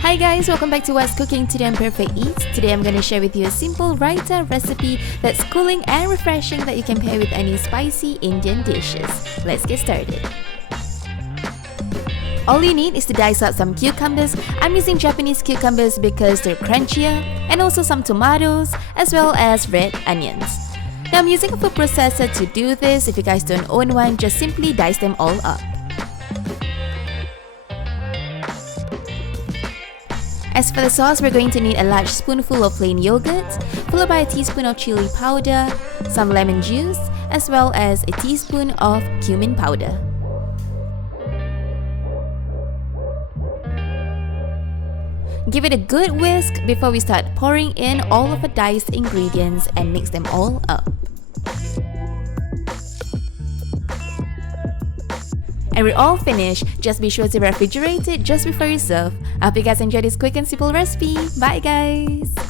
Hi guys, welcome back to What's Cooking today on Perfect Eats. Today I'm going to share with you a simple raita recipe that's cooling and refreshing that you can pair with any spicy Indian dishes. Let's get started. All you need is to dice up some cucumbers. I'm using Japanese cucumbers because they're crunchier, and also some tomatoes as well as red onions. Now I'm using a food processor to do this. If you guys don't own one, just simply dice them all up. As for the sauce, we're going to need a large spoonful of plain yogurt, followed by a teaspoon of chilli powder, some lemon juice, as well as a teaspoon of cumin powder. Give it a good whisk before we start pouring in all of the diced ingredients and mix them all up. And we're all finished. Just be sure to refrigerate it just before you serve. I hope you guys enjoyed this quick and simple recipe. Bye guys!